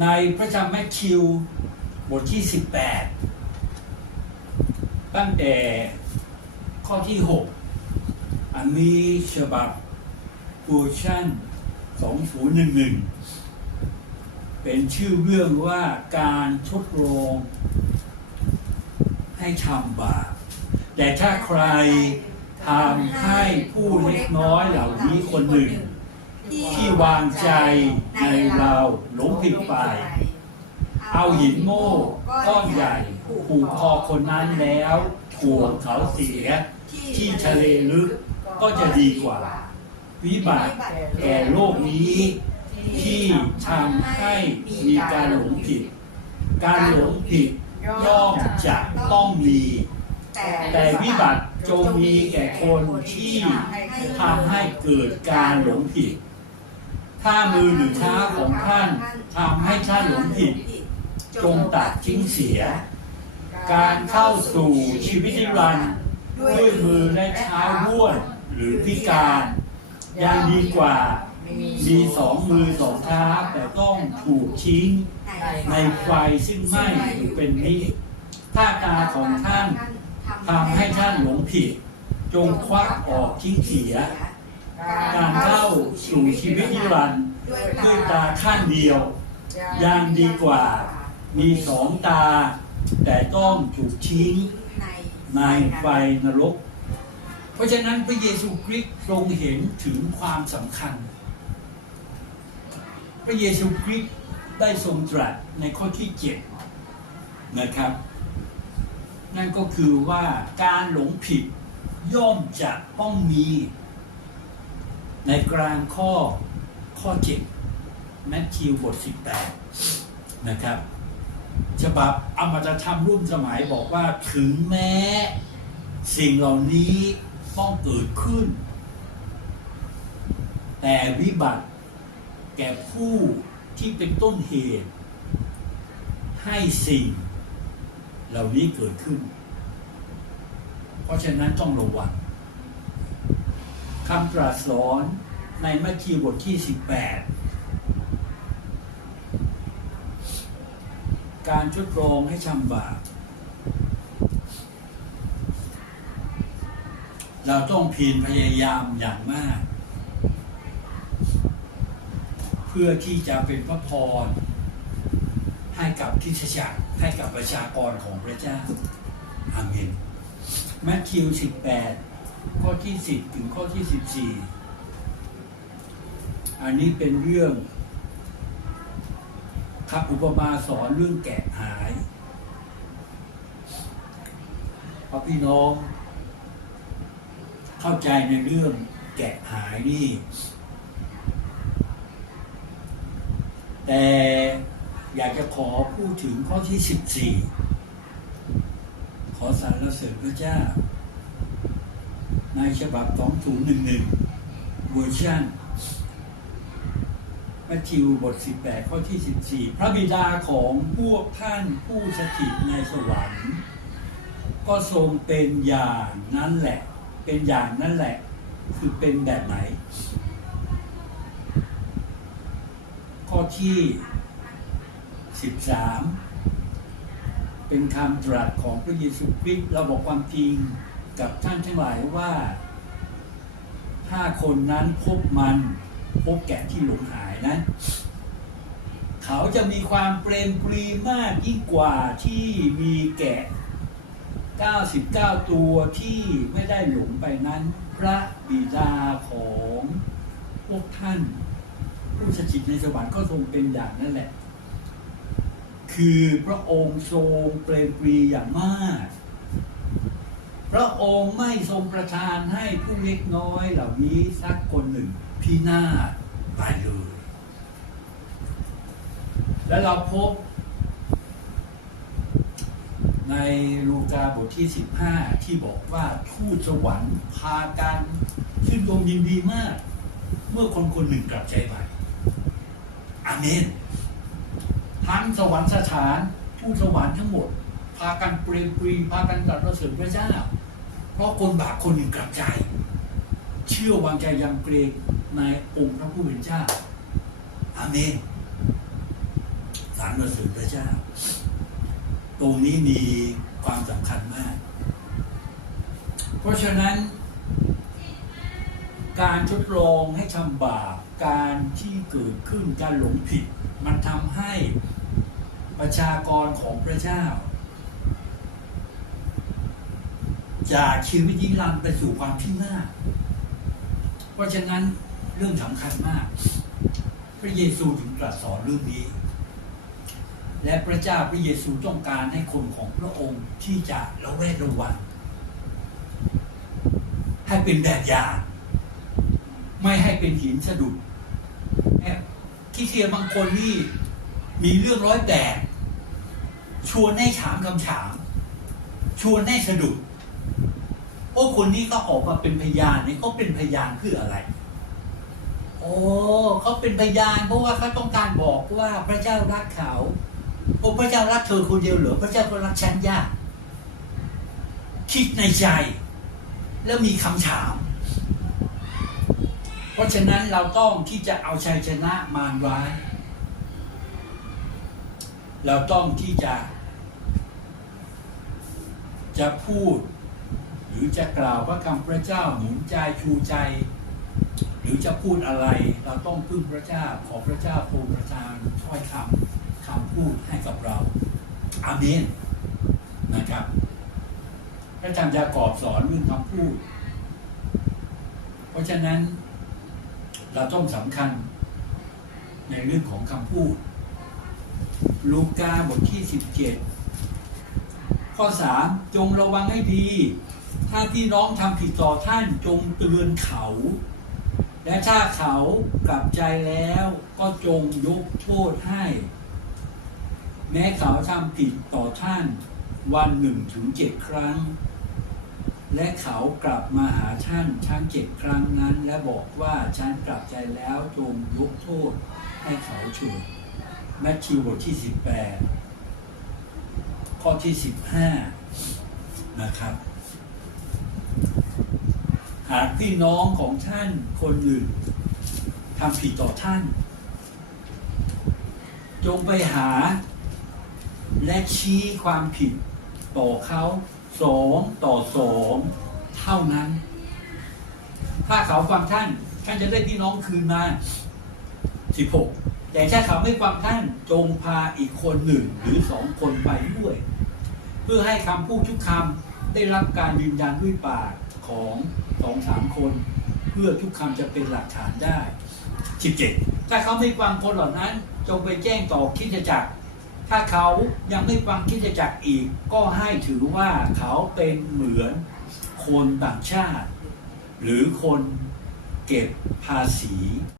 ในพระธรรมแมทธิวบทที่ 18 ตั้งแต่ข้อที่ 6 อันนี้ฉบับเวอร์ชัน2011 เป็นชื่อเรื่องว่าการทดลองให้ทำบาปแต่ถ้าใครทำให้ผู้เล็กน้อยเหล่านี้คนหนึ่ง ที่วางใจในเราหลงผิดไป เอาหินโม่ก้อนใหญ่ผูกคอคนนั้นแล้วถ่วงเขาเสียที่ทะเลลึกก็จะดีกว่า วิบัติแก่โลกนี้ ที่ทำให้มีการหลงผิด การหลงผิดย่อมจะต้องมี แต่วิบัติจงมีแก่คนที่ทำให้เกิดการหลงผิด ถ้ามือหรือเท้าของท่านทำให้ท่านหลงผิด จงตัดทิ้งเสีย การเข้าสู่ชีวิตนิรันดร์ด้วยมือและเท้าบ้วนหรือพิการยังดีกว่ามีสองมือสองเท้าแต่ต้องถูกทิ้งในไฟซึ่งไหม้อยู่เป็นนิจถ้าตาของท่านทำให้ท่านหลงผิด จงควักออกทิ้งเสีย การเข้าสู่ชีวิตนิรันดร์ด้วยตาข้างเดียว ยังดีกว่า มีสองตา แต่ต้องถูกทิ้งในไฟนรก เพราะฉะนั้นพระเยซูคริสต์ทรงเห็นถึงความสำคัญ พระเยซูคริสต์ได้ทรงตรัสในข้อที่เจ็ดนะครับ นั่นก็คือว่าการหลงผิดย่อมจะต้องมี ในกลางข้อข้อเจ็ดแมทธิวบท 18 นะครับ ฉบับอมตะธรรมรุ่นสมัยบอกว่าถึงแม้สิ่งเหล่านี้ต้องเกิดขึ้น แต่วิบัติแก่ผู้ที่เป็นต้นเหตุ ให้สิ่ง เหล่านี้เกิดขึ้น เพราะฉะนั้นต้องระวัง คำตรัสสอนในมัทธิวบทที่ 18 การชุดรองให้ชำบาปเราต้องเพียรพยายามอย่างมาก เพื่อที่จะเป็นพระพรให้กับทิศจักรให้กับประชากรของพระเจ้าอาเมนแมทธิว 18 ข้อที่10ถึงข้อที่14อันนี้เป็นเรื่องคำอุปมาสอนเรื่องแกะหายพระพี่น้อง เข้าใจในเรื่องแกะหายนี่ แต่อยากจะขอพูดถึงข้อที่14ขอสรรเสริญพระเจ้า ในฉบับ 2011 เวอร์ชันมัทธิวบท 18 ข้อที่ 14 พระบิดาของพวกท่านผู้สถิตในสวรรค์ ก็ทรงเป็นอย่างนั้นแหละ เป็นอย่างนั้นแหละ คือเป็นแบบไหน ข้อที่ 13 เป็นคำตรัสของพระเยซูคริสต์เราบอกความจริง กับท่านทั้งหลายว่าถ้าคนนั้นพบมันพบแกะที่หลงหายนั้นเขาจะมีความเปรมปรีมากยิ่งกว่าที่มีแกะ 99 ตัวที่ไม่ได้หลงไปนั้น พระบิดาของพวกท่าน ผู้สถิตในสวรรค์ก็ทรงเป็นอย่างนั้นแหละ คือพระองค์ทรงเปรมปรีอย่างมาก พระองค์ไม่ทรงประทานให้ผู้เล็กน้อยเหล่านี้สักคนหนึ่งพินาศไปเลย และเราพบ ในลูกาบทที่ 15 ที่บอกว่าทูตสวรรค์พากันชื่นชมยินดีมาก เมื่อคนคนหนึ่งกลับใจใหม่อาเมนทั้งสวรรค์สถานทูตสวรรค์ทั้งหมดากันเปรมปรีพากันสรรเสริญพระเจ้า เพราะคนบาปคนหนึ่งกลับใจ เชื่อวางใจยำเกรงในองค์พระผู้เป็นเจ้า อาเมนพรเสริญพระเจ้า ตรงนี้มีความสำคัญมาก เพราะฉะนั้น การทดลองให้ทำบาปการที่เกิดขึ้นการหลงผิด มันทำให้ประชากรของพระเจ้า จากชีวิตยิ่งลันไปสู่ความพินาศเพราะฉะนั้นเรื่องสำคัญมาก พระเยซูถึงตรัสสอนเรื่องนี้ และพระเจ้าพระเยซูต้องการให้คนของพระองค์ที่จะระแวดระวังให้เป็นแบบอย่างไม่ให้เป็นหินสะดุดที่เทียบางคนนี่มีเรื่องร้อยแปดชวนให้ถามคำถาม ชวนให้สะดุด โอ้คนนี้ก็ออกมาเป็นพยานนี่เขาเป็นพยานเพื่ออะไร โอ้เขาเป็นพยาน เพราะว่าเขาต้องการบอกว่าพระเจ้ารักเขาโอ้พระเจ้ารักเธอคนเดียวเหรอพระเจ้าก็รักฉันยาก คิดในใจ แล้วมีคำถาม เพราะฉะนั้นเราต้องที่จะเอาชัยชนะมารไว้เราต้องที่จะ จะพูด หรือจะกล่าวพระคำพระเจ้าหนุนใจชูใจ หรือจะพูดอะไร เราต้องพึ่งพระเจ้าขอพระเจ้าโปรดประทานถ้อยคำคำพูดให้กับเรา อาเมนนะครับพระอาจารย์ยากอบสอนเรื่องคำพูด เพราะฉะนั้นเราต้องสำคัญในเรื่องของคำพูด ลูกาบทที่ 17 ข้อ 3 จงระวังให้ดี ถ้าพี่น้องทำผิดต่อท่านจงเตือนเขา และถ้าเขากลับใจแล้วก็จงยกโทษให้ แม้เขาทำผิดต่อท่านวันหนึ่งถึงเจ็ดครั้ง และเขากลับมาหาท่านทั้งเจ็ดครั้งนั้น และบอกว่าฉันกลับใจแล้วจงยกโทษให้เขาเถิดแมทธิวบทที่ 18 ข้อที่ 15 นะครับ หากพี่น้องของท่านคนอื่นทำผิดต่อท่าน จงไปหา และชี้ความผิดต่อเขาสองต่อสองเท่านั้น ถ้าเขาฟังท่าน ท่านจะได้พี่น้องคืนมา16แต่ถ้าเขาไม่ฟังท่านจงพาอีกคนหนึ่งหรือสองคนไปด้วย เพื่อให้คำพูดทุกคำได้รับการยืนยันด้วยปาก ของสองสามคน เพื่อทุกคำจะเป็นหลักฐานได้ 17 ถ้าเขาไม่ฟังคนเหล่านั้นจงไปแจ้งต่อคิดจักร ถ้าเขายังไม่ฟังคิดจักรอีก ก็ให้ถือว่าเขาเป็นเหมือนคนต่างชาติ หรือคนเก็บภาษี